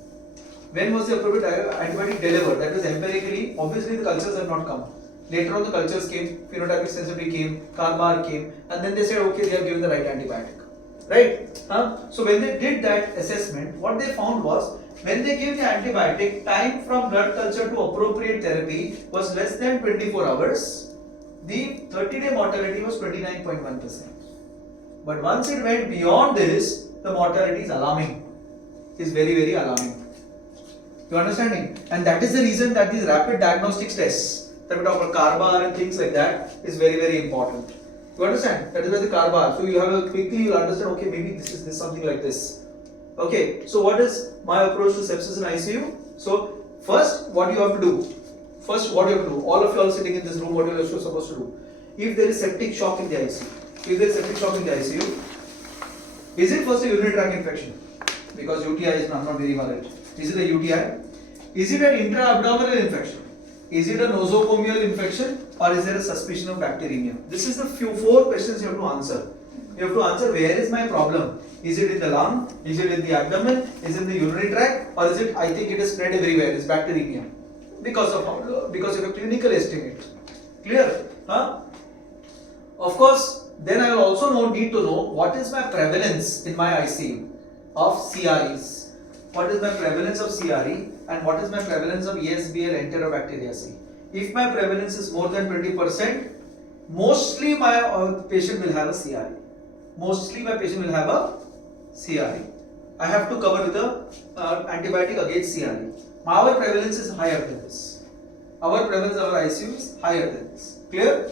when was the appropriate antibiotic delivered. That was empirically. Obviously the cultures have not come. Later on the cultures came, phenotypic sensitivity came, CARBAR came, and then they said okay, they have given the right antibiotic, right? So when they did that assessment, what they found was, when they gave the antibiotic, time from blood culture to appropriate therapy was less than 24 hours. The 30-day mortality was 29.1%. But once it went beyond this, the mortality is alarming. Is very, very alarming. You understanding? And that is the reason that these rapid diagnostics tests that we talk about, CARBAR and things like that, is very, very important. You understand? That is why the CARBAR. So you have quickly you'll understand. Okay, maybe this is something like this. Okay. So what is my approach to sepsis in ICU? So first, what you have to do? All of you all sitting in this room, what you are supposed to do? If there is septic shock in the ICU, is it first a urinary tract infection? Because UTI is not very valid. Is it a UTI? Is it an intra-abdominal infection? Is it a nosocomial infection? Or is there a suspicion of bacteremia? This is the 4 questions you have to answer. You have to answer, where is my problem? Is it in the lung? Is it in the abdomen? Is it in the urinary tract? Or is it, I think it is spread everywhere, it's bacteremia? Because of a clinical estimate. Clear? Of course, then I will also need to know what is my prevalence in my ICU of CREs. What is my prevalence of CRE and what is my prevalence of ESBL Enterobacteriaceae? If my prevalence is more than 20%, mostly my patient will have a CRE. I have to cover with the antibiotic against CRE. Our prevalence is higher than this. Our prevalence of our ICU is higher than this. Clear?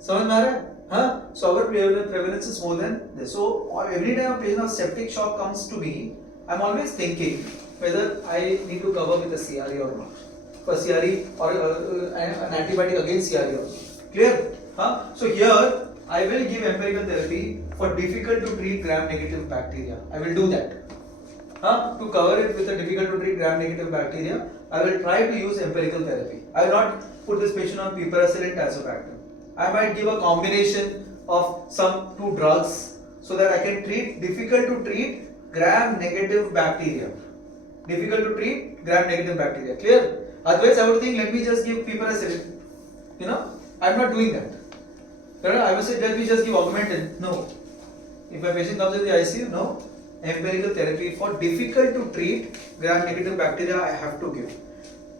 So our prevalence is more than this. So every time a patient of septic shock comes to me, I am always thinking whether I need to cover with a CRE or not. For CRE or an antibiotic against CRE or not. Clear? So here I will give empirical therapy for difficult to treat gram-negative bacteria. I will do that. To cover it with a difficult to treat gram-negative bacteria, I will try to use empirical therapy. I will not put this patient on piperacillin tazobactam. I might give a combination of some two drugs so that I can treat difficult to treat gram-negative bacteria. Difficult to treat gram-negative bacteria. Clear? Otherwise, I would think, let me just give piperacillin. You know, I am not doing that. I would say, let me just give augmentin. No. If a patient comes in the ICU, no. Empirical therapy for difficult to treat gram-negative bacteria I have to give.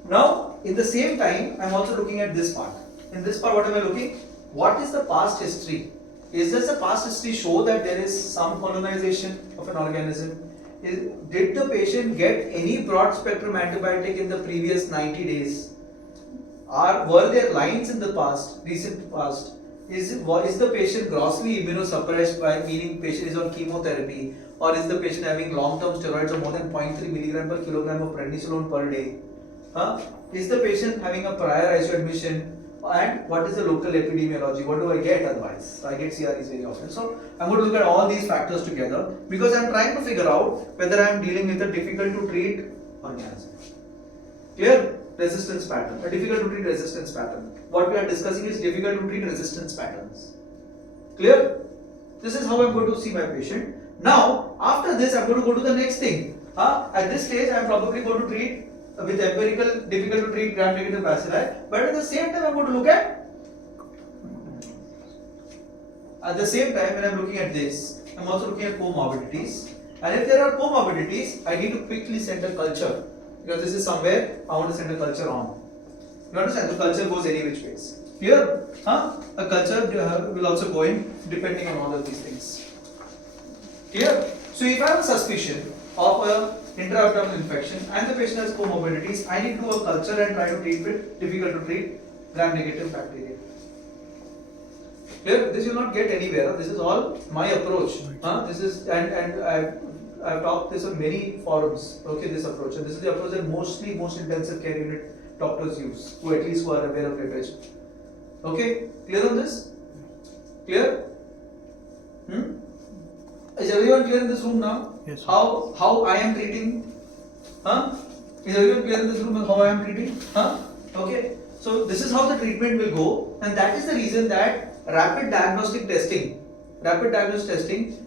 Now, in the same time, I am also looking at this part. In this part, what am I looking? What is the past history? Is this the past history show that there is some colonization of an organism? Did the patient get any broad spectrum antibiotic in the previous 90 days? Were there lines in the past, recent past? Is the patient grossly immunosuppressed, by meaning patient is on chemotherapy, or is the patient having long-term steroids of more than 0.3 milligram per kilogram of prednisolone per day? Is the patient having a prior ICU admission? And what is the local epidemiology? What do I get otherwise? I get CREs very often. So I'm going to look at all these factors together because I'm trying to figure out whether I'm dealing with a difficult to treat organism. Clear? Resistance pattern. A difficult to treat resistance pattern. What we are discussing is difficult to treat resistance patterns. Clear? This is how I'm going to see my patient. Now, after this, I'm going to go to the next thing. At this stage, I'm probably going to treat with empirical, difficult to treat gram-negative bacilli, but at the same time, I'm going to look at the same time when I'm looking at this, I'm also looking at comorbidities. And if there are comorbidities, I need to quickly send a culture because this is somewhere I want to send a culture on. You understand? The culture goes any which ways. Clear? A culture will also go in depending on all of these things. Clear? So if I have a suspicion of a intra-abdominal infection and the patient has comorbidities, I need to do a culture and try to treat with difficult to treat gram-negative bacteria. Clear? This will not get anywhere. This is all my approach. This is and I've talked this on many forums. Okay, this approach, and this is the approach that most intensive care unit doctors use, who are aware of literature. Okay, clear on this? Clear? Is everyone clear in this room now? Yes. How I am treating? Is everyone clear in this room how I am treating? Okay. So this is how the treatment will go, and that is the reason that rapid diagnostic testing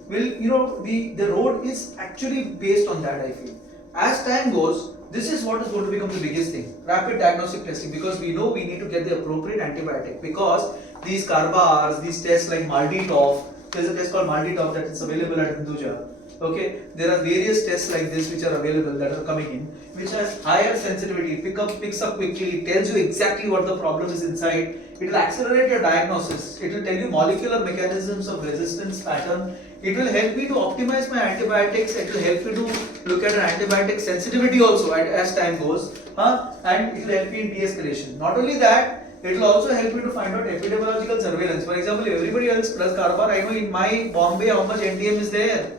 will, the road is actually based on that, I feel. As time goes, this is what is going to become the biggest thing, rapid diagnostic testing, because we know we need to get the appropriate antibiotic, because these CARBARs, these tests like multidrug, there's a test called multidrug that is available at Hinduja. Okay, there are various tests like this which are available that are coming in, which has higher sensitivity, picks up quickly, tells you exactly what the problem is inside. It will accelerate your diagnosis. It will tell you molecular mechanisms of resistance pattern. It will help me to optimize my antibiotics. It will help me to look at an antibiotic sensitivity also as time goes. And it will help me in de-escalation. Not only that, it will also help me to find out epidemiological surveillance. For example, if everybody else plus CARBAR, I know in my Bombay how much NDM is there.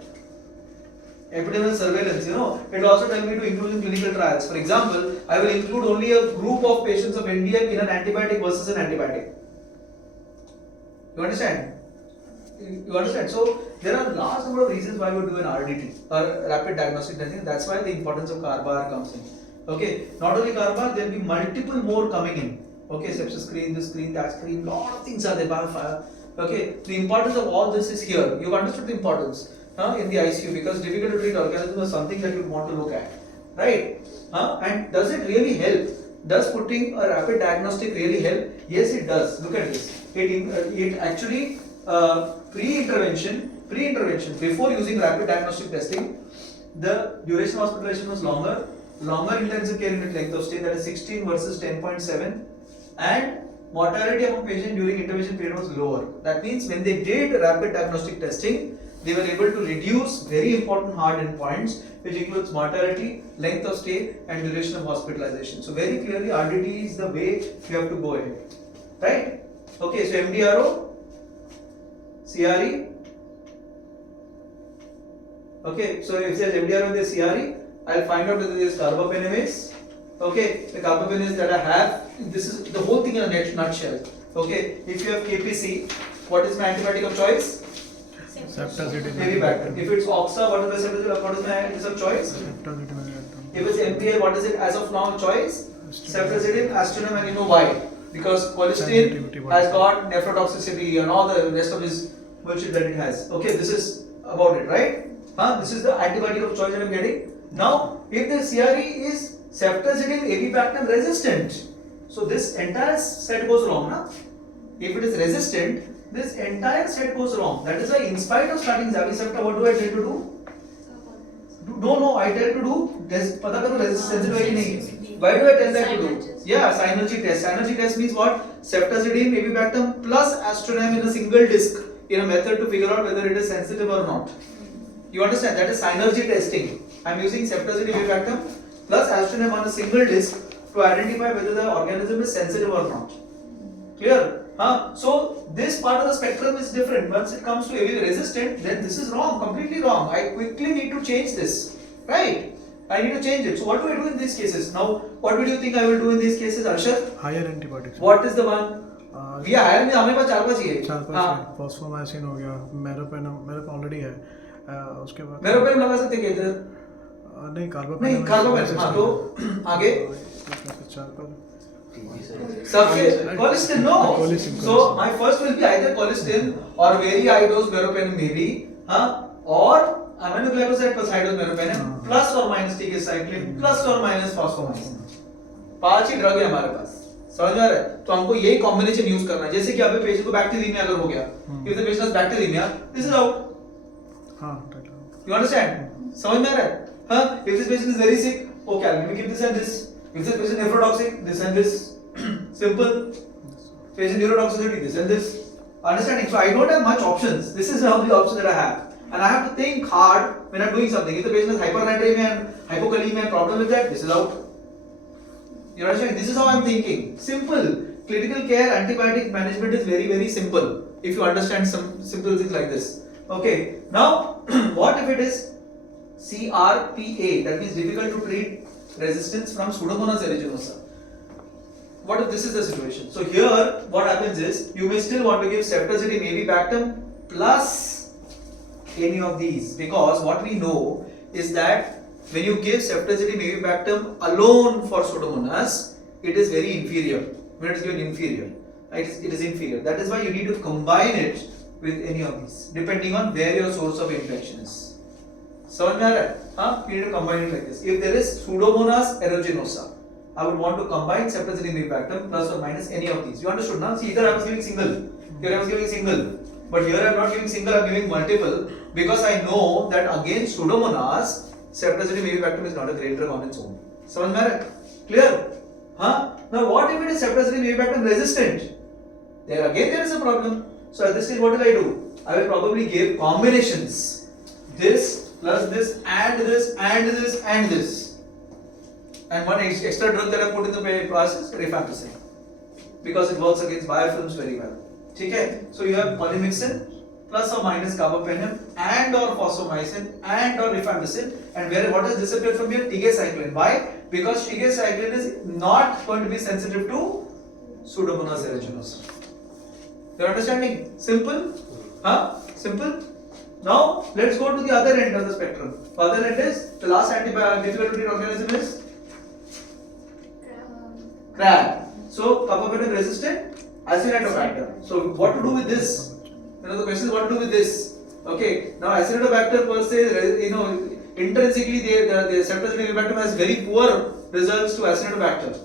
Epidemiological surveillance, it will also tell me to include in clinical trials. For example, I will include only a group of patients of NDM in an antibiotic versus an antibiotic. You understand? You understand? So there are a large number of reasons why we do an RDT or rapid diagnostic testing. That's why the importance of CARBAR comes in. Okay, not only CARBAR, there will be multiple more coming in. Okay, sepsis screen, this screen, that screen, lot of things are there. Okay, the importance of all this is here. You've understood the importance in the ICU, because difficult to treat organism is something that you want to look at, right? And does it really help? Does putting a rapid diagnostic really help? Yes, it does. Look at this. It actually pre-intervention before using rapid diagnostic testing, the duration of hospitalization was longer intensive care unit length of stay, that is 16 versus 10.7, and mortality among patients during intervention period was lower. That means when they did rapid diagnostic testing, they were able to reduce very important hard endpoints, which includes mortality, length of stay, and duration of hospitalization. So very clearly, RDT is the way you have to go ahead, right? Okay, so MDRO, CRE. Okay, so if there's MDRO and there's CRE, I'll find out whether there's carbapenems. Okay, the carbapenems that I have, this is the whole thing in a nutshell. Okay, if you have KPC, what is my antibiotic of choice? Ceftazidime. Avibactam. If it's Oxa, what is my antibiotic of choice? Ceftazidime. If it's MPL, what is it as of now choice? Ceftazidime, aztreonam, and you know why? Because colistin has got nephrotoxicity and all the rest of this bullshit that it has. Okay, this is about it, right? This is the antibiotic of choice that I'm getting. Now, if the CRE is ceftazidime avibactam resistant, so this entire set goes wrong, na? If it is resistant, this entire set goes wrong. That is why, in spite of starting Zavicefta, what do I tell to do? No, I tell to do पता करो sensitive है कि नहीं. Why do I tell that to do? Yeah, synergy test. Synergy test means what? Ceftazidime avibactam plus aztreonam in a single disc in a method to figure out whether it is sensitive or not. You understand? That is synergy testing. I am using ceftazidime avibactam plus aztreonam on a single disc to identify whether the organism is sensitive or not. Clear? So this part of the spectrum is different. Once it comes to AV resistant, then this is wrong, completely wrong. I quickly need to change this, right? I need to change it. So what do I do in these cases? Now, what do you think I will do in these cases, Arshad? Higher antibiotics. What is the one? We are higher में हमें पास 4-5 चाहिए. 4-5 fosfomycin हो गया, meropenem मेरे पे already है. उसके बाद मेरोपेनम लगा सकते हैं इधर? नहीं कार्बोपेनम. नहीं कार्बोपेनम. हाँ तो आगे 4-5 सबके colistin no. Colistin. So my first will be either colistin or very high dose meropenem maybe, or aminoglycoside plus high dose meropenem plus or minus tigecycline plus or minus phosphomycin. 5 he drug है हमारे पास. समझ में आ रहा है? तो हमको यही combination use करना है. जैसे कि अभी पेशेंट को बैक्टीरिया अगर हो गया, if the patient has bacteremia, this is out. हाँ. You understand? समझ में आ रहा है? If this patient is very sick, okay, let me give this and this. If this patient is nephrotoxic, this and this. Simple. Patient neurotoxicity, this and this. Understanding? So I don't have much options. This is now the option that I have. And I have to think hard when I'm doing something. If the patient has hypernatremia and hypokalemia and problem with that, this is out. You understand? This is how I'm thinking. Simple. Critical care antibiotic management is very, very simple. If you understand some simple things like this. Okay. Now, what if it is CRPA? That means difficult to treat resistance from Pseudomonas aeruginosa. What if this is the situation? So here, what happens is, you may still want to give ceftazidime avibactam plus any of these, because what we know is that when you give ceftazidime avibactam alone for Pseudomonas, it is very inferior. When it is given inferior, it is inferior. That is why you need to combine it with any of these, depending on where your source of infection is. समझ में आ रहा है? You need to combine it like this. If there is Pseudomonas aeruginosa, I would want to combine ceftazidime avibactam plus or minus any of these. You understood now? See, either I was giving single, here I was giving single, but here I am not giving single, I am giving multiple, because I know that against Pseudomonas, ceftazidime avibactam is not a great drug on its own. समझ में आ रहा है? Clear? Now what if it is ceftazidime avibactam resistant? There again there is a problem. So at this stage, what will I will probably give combinations. This plus this and this and this and this. And one extra drug that I put in the process, rifampicin, because it works against biofilms very well. Okay? So you have polymyxin plus or minus carbapenem and or phosphomycin and or rifampicin, and what has disappeared from here? Tigecycline. Why? Because tigecycline is not going to be sensitive to Pseudomonas aeruginosa. You are understanding? Simple? Simple? Now let's go to the other end of the spectrum. The other end is the last antibiotic difficult to treat organism is crab. So carbapenem resistant Acinetobacter. So what to do with this? The question is what to do with this. Okay. Now Acinetobacter per se, intrinsically the ceftazidime avibactam has very poor results to Acinetobacter.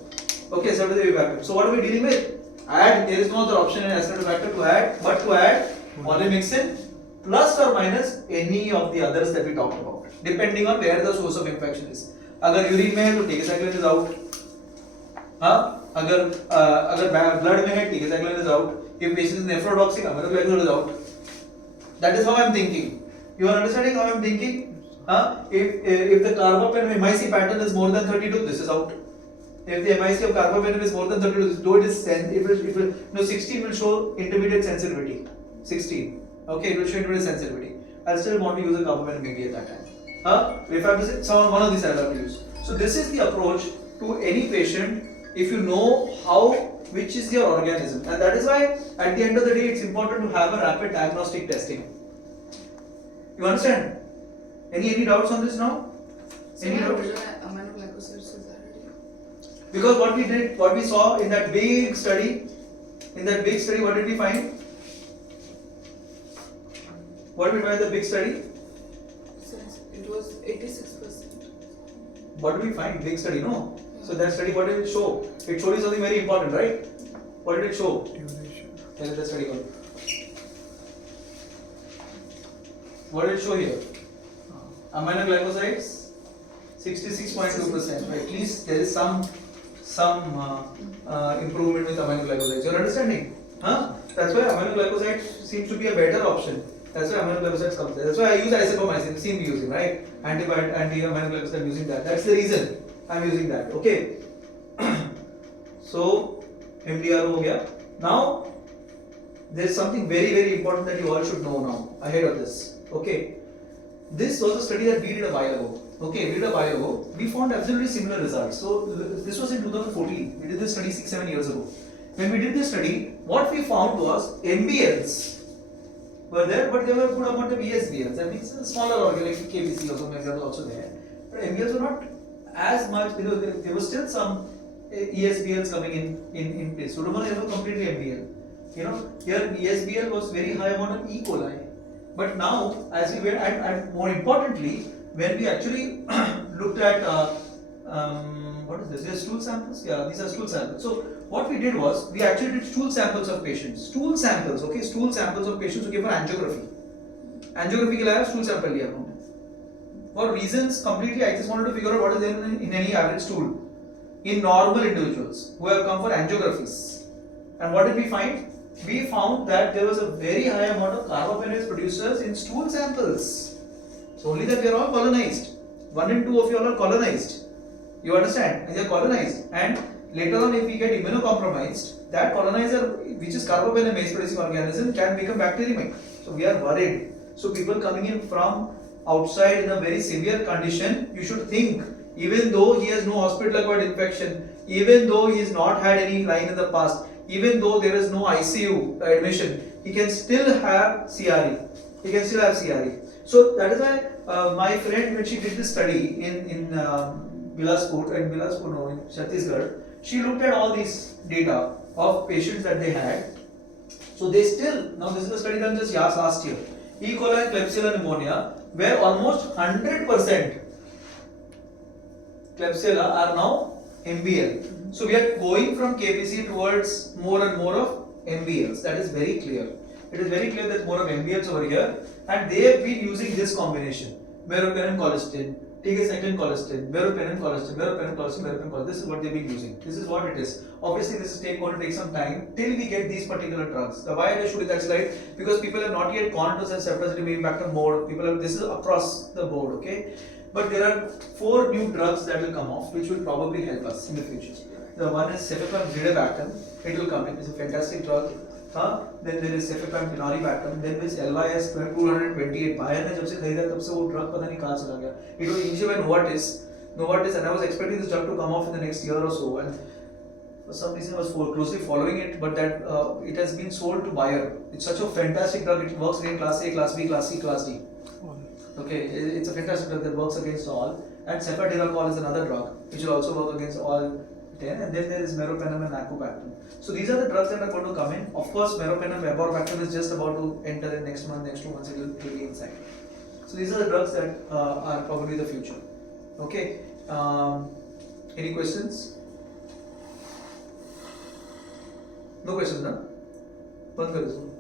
Okay, ceftazidime avibactam. So what are we dealing with? There is no other option in Acinetobacter to add polymyxin plus or minus any of the others that we talked about, depending on where the source of infection is. अगर urine में है तो tigecycline is out. अगर blood में है tigecycline is out. If patient is nephrotoxic, aminoglycoside is out. That is how I am thinking. You are understanding how I am thinking? If the carbapenem MIC pattern is more than 32, this is out. If the MIC of carbapenem is more than 32, though it is 16 will show intermediate sensitivity. 16. Okay, it will show intermediate sensitivity. I still want to use a carbapenem maybe at that time. Rifampicin, one of these I will use. So this is the approach to any patient if you know which is your organism, and that is why at the end of the day, it's important to have a rapid diagnostic testing. You understand? Any doubts on this now? Any doubts? Aminoglycosides is already. Because what we saw in that big study, what did we find? What did we find in the big study? It was 86%. What did we find? Big study, no? So that study, what did it show? It showed you something very important, right? What did it show? Duration. Tell us the study one. What did it show here? Aminoglycosides, 66.2%. At least there is some improvement with aminoglycosides. You're understanding? Huh? That's why aminoglycosides seems to be a better option. That's why aminoglycosides comes there. That's why I use isopamycin. Seem using, right? Anti-aminoglycoside. I'm using that. That's the reason I'm using that. Okay. So mdro ho gaya. Now there's something very important that you all should know now ahead of this. Okay. This was a study that we did a while ago. Okay, we did a while ago. We found absolutely similar results. So this was in 2014. We did this study 6-7 years ago. When we did this study, what we found was MBLs were there, but there were a good amount of ESBLs. That means smaller organ like KBC or something like that was also there. But MBLs were not as much. There was still some ESBLs coming in place. So don't want to have a completely MBL. Here ESBL was very high amount of E. coli. But now, as we went, and more importantly, when we actually looked at what is this? These are stool samples. Yeah, these are stool samples. So what we did was we actually did stool samples of patients. Stool samples, okay, stool samples of patients who came for angiography. Angiography के लिए stool sample लिया हमने. For reasons completely, I just wanted to figure out what is there in any average stool in normal individuals who have come for angiographies. And what did we find? We found that there was a very high amount of carbapenems producers in stool samples. So only that we are all colonized. 1 and 2 of you all are colonized. You understand? And they are colonized. And later on, if we get immunocompromised, that colonizer, which is carbapenem producing organism, can become bacteriemic. So we are worried. So people coming in from outside in a very severe condition, you should think, even though he has no hospital-acquired infection, even though he has not had any line in the past, even though there is no ICU admission, he can still have CRE. He can still have CRE. So that is why my friend, when she did this study in Chhattisgarh, she looked at all these data of patients that they had. So they still, now this is a study done just last year, E. coli and Klebsiella pneumonia, where almost 100% Klebsiella are now MBL. So we are going from KBC towards more and more of MBLs. That is very clear. It is very clear that more of MBLs over here, and they have been using this combination: meropenem colistin, tigecycline colistin, meropenem colistin, meropenem colistin, meropenem colistin. This is what they've been using. This is what it is. Obviously, this is going to take some time till we get these particular drugs. Why I showed you that slide? Because people have not yet gone to such cephalosporin factor mode. This is across the board, okay? But there are 4 new drugs that will come off, which will probably help us in the future. The one is cefepime-zidebactam. It will come in. It's a fantastic drug. Then there is cefepime-tenorebactam. Then there is LYS 228. Bayer ने जब से खरीदा तब से वो drug पता नहीं कहाँ चला गया. It was initially by Novartis, and I was expecting this drug to come off in the next year or so. And for some reason I was closely following it, but that it has been sold to Bayer. It's such a fantastic drug. It works against class A, class B, class C, class D. Okay, it's a fantastic drug that works against all. And cefatiracol is another drug which will also work against all 10. And then there is meropenem and acubactam. So these are the drugs that are going to come in. Of course, meropenem, aboribactam is just about to enter in next month, next 2 months it will be inside. So these are the drugs that are probably the future. Okay. Any questions? No questions, huh? Band kar do.